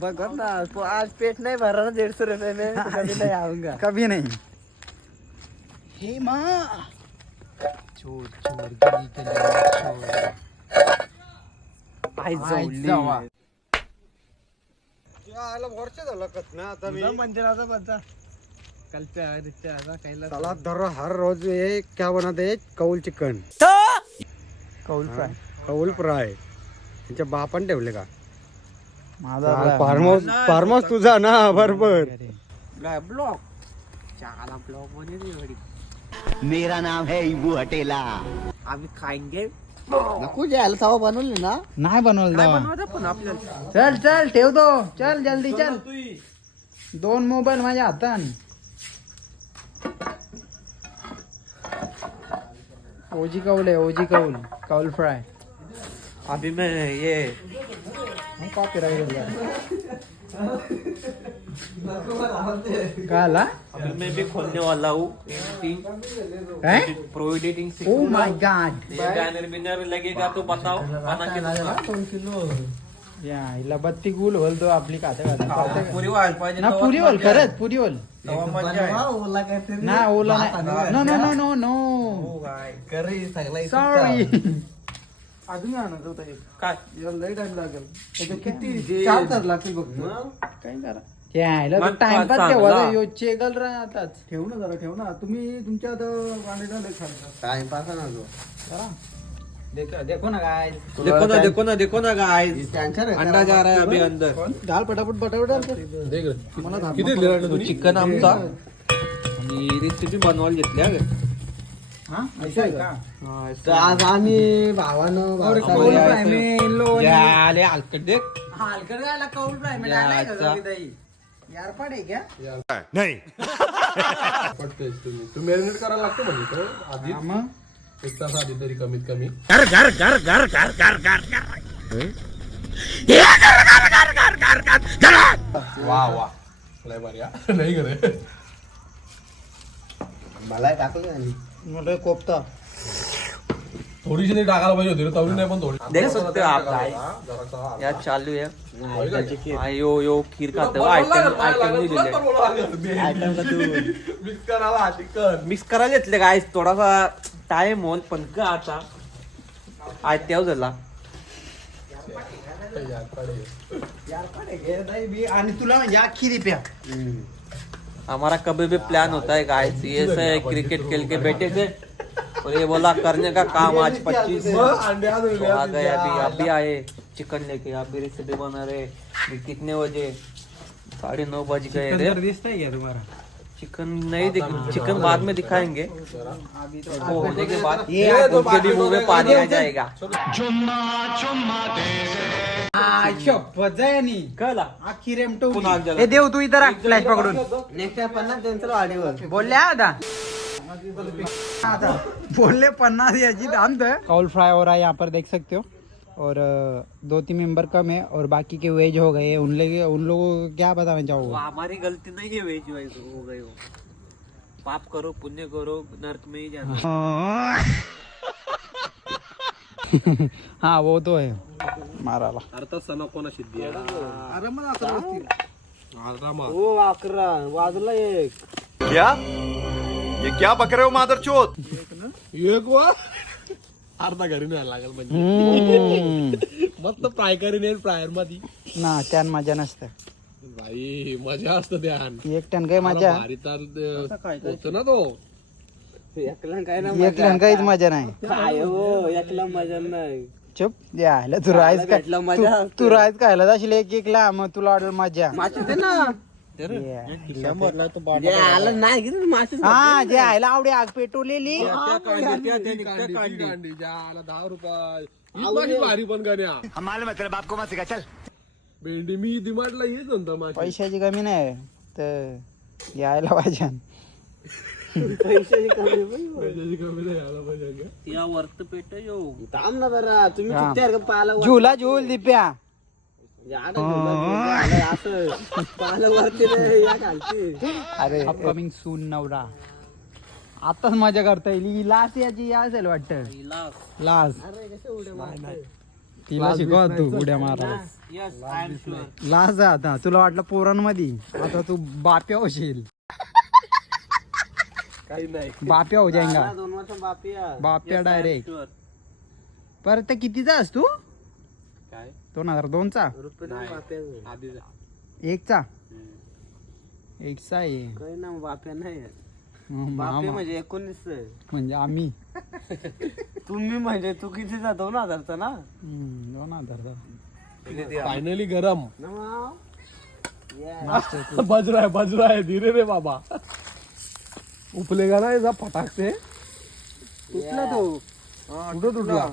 बघ ना आज पेट नहीं भर रहा ना 150 रुपए में तो कभी नहीं आऊंगा कभी नहीं. हे माँ चोर चोर गली गली चोर. आई जावा. वर्ष झालं कत ना आता मी मंदिराचा बद्दा कल्प्या रित्या कैला चला दर हर रोज ये क्या बनवते कौल चिकन कौल फ्राय. कौल फ्राय त्यांच्या बापान ठेवले का माझा फार्म हाऊस तुझा ना बरोबर ब्लॉक चाला ब्लॉक मध्ये मेरा नाम है इबू हटेला. आम्ही खाएंगे नको जायला तवा बनवले ना नाही बनवलं काय तेव्हा. बनवते पण आपल्याला चल चल ठेव दो. चल जल्दी चल. 2 मोबाईल माझ्या हातात. ओजी कौल आहे ओजी कौल. कौल फ्राय. अभी मैं ये कॉपीराइट काय आला. अभी मैं भी खोलने वाला हूँ काय प्रोविडेटिंग ओ माय गॉड. बैनर बिनर लगेगा तो बताओ बना के दूंगा. या हिला बत्ती गुल होल तो आपली खाता पुरी व्हायला पाहिजे ना पुरी होल खरंच पुरी होल तेव्हा मजा आहे. ना ओला नाही. No no no no no sorry. अजून आणत होता काय लई टाइम लागेल त्याच्या किती 4 तास लागतील बघ काय करा यायला मग टाइमपास चांगला. केव्हा यो चेगल राहतात. ठेव ना जरा ठेव ना तुम्ही तुमच्या वांडेला लई खाल्ला टाइमपास ना जो करा. देखो ना काय देखो ना गाइस अंडा जा रहा है अभी अंदर डाल पटापट पटापट. तो चिकन आमचा आणि रेसिपी बनवायला घेतल्या ग. हा असं आहे का. तर आज आम्ही भावानं हलकट देख हलकट गायला कौल फ्राय मी याचा. डालाय का दही यार पडे क्या. तू मॅरिनेट करायला लागतो म्हणजे तो आधी हा मग 1 तास आधी तरी कमीत कमी वा वा लय भारी हा. नाही करे मला टाकलं मला कोपता. थोडीशी नाही टाकायला पाहिजे होती रे, तवरी नाही पण थोडी देख सकते हो आप जरासा यार चालू है यो खीर खाते हो आयटम दिलेले मिक्स करायला चिकन मिक्स करायला घेतले काय थोडासा टाइम होल पण का आता आयत्याव झाला. आणि तुला या खिरी प्या. हमारा कभी भी प्लान होता है गाइस ये से क्रिकेट खेल के बैठे थे और ये बोला करने का काम आज 25 अंडे तो आ गए अभी आए चिकन लेके अभी रेसिपी बना रहे. अभी कितने बजे 9:30 बज गए रे. दिसत आहे तुम्हाला. चिकन नहीं चिकन बाद में दिखाएंगे वो होने के बाद उनके भी मुंह में पानी आ जाएगा. शपथ जाय नी कळला आखी रेमटो. पुन्हा एकदा. ए देव तू इथं राख फ्लॅश पकडून. नेक्स्ट टाइम 50 त्यांचं वाढीवर बोलले आता बोलले 50 याची दाम तो. कौल फ्राई हो रहा है यहाँ पर देख सकते हो. और 2-3 मेंबर कम है और बाकी के वेज हो गए. उन लोगों को क्या बताना वो चाहोगे. हमारी गलती नहीं है वेज वाइज हो गए हो. पाप करो पुण्य करो नर्क में ही जाना. हाँ वो तो है माराला. अर्थ सण कोणा सिद्धी आहे हो 11 वाजला 1 क्या ये क्या बक रहे हो मादरचोद. एक वा अर्धा घरी नाही लागेल म्हणजे मस्त फ्राय करीन फ्रायर मध्ये ना त्यान मजा नसते भाई मजा असतं ध्यान एक टन काही मजा. भारी तर होतो ना तो एकला काय ना एक टन काहीच मजा नाही. काय हो एकला मजा नाही. चुप यायला तू राईस भेटलं मजा. तू राईस खायला जाशील एक ला मग तुला ऑर्डर मजा. मासे दे ना आलं नाही की मासे हा जे आयला आवडे आग पेटवलेली. कांडी ज्याला 10 रुपये भारी पण गण्या हमारे मतलब आपको मत सिखा चल. भेंडी मी डिमांडला येत नंतर माझी पैशाची कमी नाही तर यायला पाहिजे. पैशाची कमी बाई. पैशाची कमी नाही आला पाहिजे का? त्या वर्त पेट यो थांब ना जरा तुम्ही किती का पाला झुला झुल दिप्या. असं पाला वरती रे, या खालती. अरे अपकमिंग सून नवरा आताच मजा करता येईल. ही लास्ट याची या असेल वाटत. लास्ट तिला शिकव तू उड्या मारायला. Yes I am sure. लाज आहे आता. तुला वाटलं पोरांमध्ये, आता तू बाप्या होशील. काही नाही. बाप्या हो जाएगा. 2 वर्ष बापिया. बाप्या Yes, I am direct. sure. परत ते कितीचा आहेस तू? काय 2002चा? आधीचा. 1चा? 1चा आहे. काही ना बाप्या नाही. मामा. बापे म्हणजे 19. म्हणजे आम्ही तुम्ही म्हणजे तू कितीचा 2000चा ना. 2000चा. फायनली गरम. Yeah. बज रहा है धीरे रे बाबा. उपलेगा ना याचा फटाक ते. कुठला तो कुठं तुटला?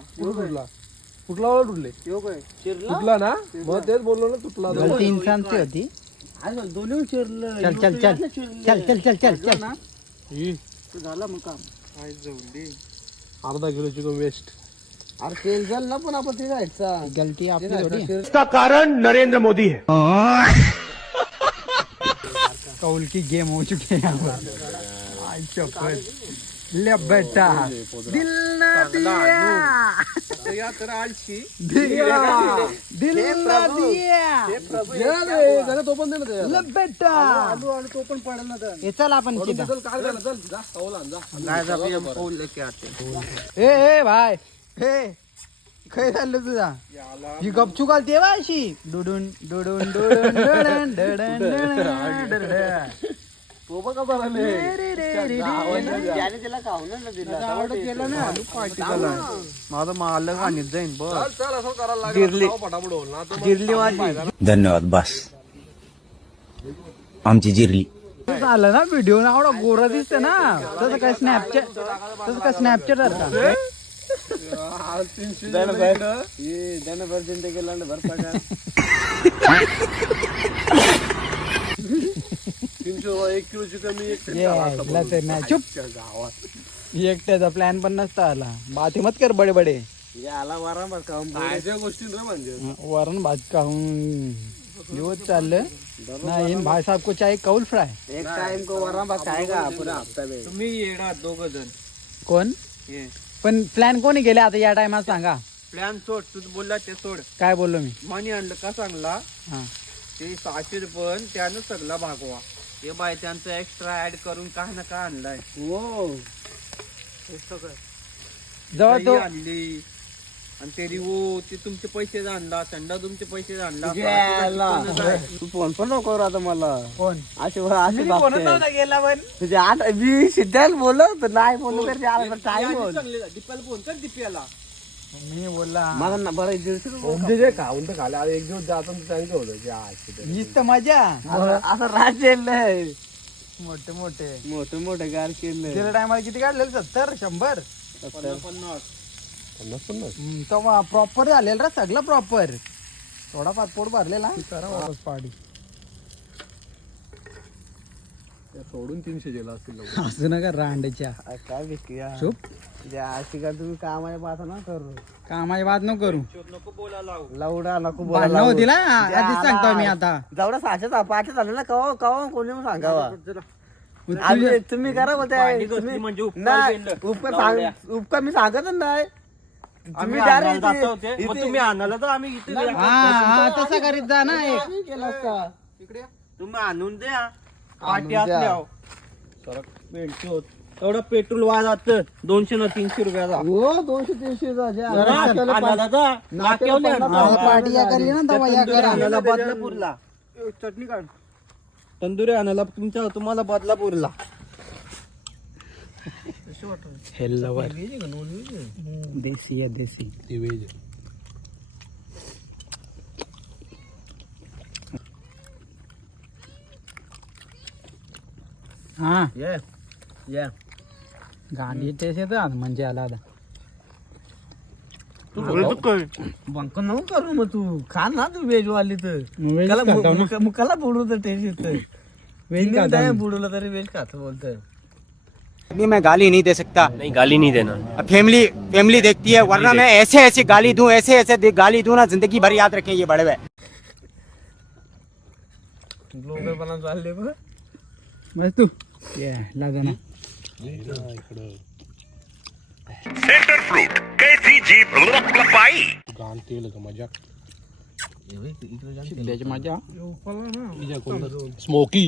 कुठला वाला तुटले? चिरला तुटला ना? मग तेच बोललो ना तुटला. गलती इंसानची होती. दोन्ही चिरलं. चल चल चल चल चल चल चल चल. ही झाला मग काम. अर्धा किलो चिकन वेस्ट. अरे तेल झालं ना पण आपण ते जायचा. गलती आपली थोडी. इसका कारण नरेंद्र मोदी है. कौल की गेम हो चुकी है यहाँ पर. आई चप्पल ले बेटा दिल ना दिया. दिल ना दिया. तो पण दे ना त्याच्यात. ले बेटा तो पण पडेल ना तर. हे चल आपण तिथं. चल काय झालं? चल जा खाऊ लान जा. गाइस अभी हम फोन लेके आते हैं. ए भाई हे काय झालं तुझा? ही गपचू घालते बा अशी. डुडून डुडून डुडून डुडून डुडून डुडून. तो बघा बराले. त्याने त्याला खाऊ ना दिला. माझा मालक आणत जाईन बघ. चल चल असं करायला लागेल. खाऊ पटापट होईल ना. तो गिरली माझी. धन्यवाद बस आमची जिरली. झालं ना व्हिडिओ ना एवढा गोरा दिसते ना. तसं काय स्नॅपचॅट का एक किलो चिकन मी एक चुप. एकट्याचा प्लॅन पण नसता आला. बाती मत कर बडे बडे. याला वारा बरं का. खायच्या गोष्टी ना म्हणजे. वरण भात खाऊन दिवस चाललं नाही. भाई साहब को चाहिए कौल फ्राय. एक टाइम को वरा बा खाएगा पूरा हफ्ता में. तुम्ही येडा 2 जण. कोण पण प्लॅन कोणी केले आता या टायमात सांगा. प्लॅन सोड. तू बोलला ते सोड. काय बोललो मी? मनी आणलं का सांगला. हा ते 600 रुपये त्यानं सगळा भागवा. हे बाय त्यांचं एक्स्ट्रा ऍड करून काय ना काय आणलाय. हो जवळ तो आणली आणि ते रिवो ते तुमचे पैसे आणला. संडा तुमचे पैसे आणला. तू फोन पण नको करू आता मला. कोण असे गेला पण तुझे आठ मी सिद्धार्थ बोललो तर नाही बोललो तर काय बोल. दीपाला फोन कर दीप्याला. मी बोलला मला बरं 150 म्हणजे जे खाऊन तर खाले. आता एक दिवस जातो त्यांचं होतं. हीच तर मजा. असं राज्य मोठे मोठे मोठे गार केलं. गेल्या टायमाला किती काढलेलं? 70 100 50 तो प्रॉपर झालेला रे सगळं प्रॉपर. थोडा पाठपोट भरलेला पाडी. सोडून 300 गेला असतील. असं नका रांडच्या. काय विकूया. चुप. अशी का तुम्ही कामाच्या बात ना करू. कामाची बात नको करू. लवडा नको भांडणं होती ना आधीच सांगतो मी आता. जेवढा 600 500 झालं ना कवा कवा कोणी पण सांगावा. तुम्ही करा बोलताय. उपकार मी सांगतच नाही. तुम्ही तुम्ही आणायला तर आम्ही हा तसा करीत जा ना. एक केला असता. तुम्ही आणून द्या. पाट्यात एवढं पेट्रोल वाजात 200 ना 300 रुपयाचा. हो 200-300 पार्टी या करली ना तेव्हा या करा. आणायला बदलापूरला चटणी काढ. तंदुरी आणायला तुम्हाला बदलापूरला. हेल्लवर देसी आहे देसी. ते वेज हा या गाडी टेस्ट येतं म्हणजे आला आता. बंक नको करू मग तू खा ना तू वेज वाली तर. मुकाला बुडू तर टेस्ट येतं. वेज बुडवलं तरी वेज खात बोलतोय. मैं गाली नहीं दे सकता. नहीं गाली नहीं देना. फैमिली देखती है वरना मैं ऐसे गाली दूं ऐसे गाली दूं ना जिंदगी भर याद रखें ये बड़े हुए. लोकपणा चालले बघ. बस तू लागा ना. सेंटर फ्रूट कैसी जीप पाई. गान तेल का मजा त्याची मजा स्मोकी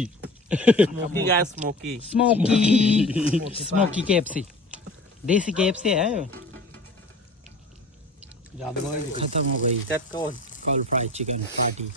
स्मोकी KFC देसी KFC है खत्म हो गई कॉल फ्राई चिकन पार्टी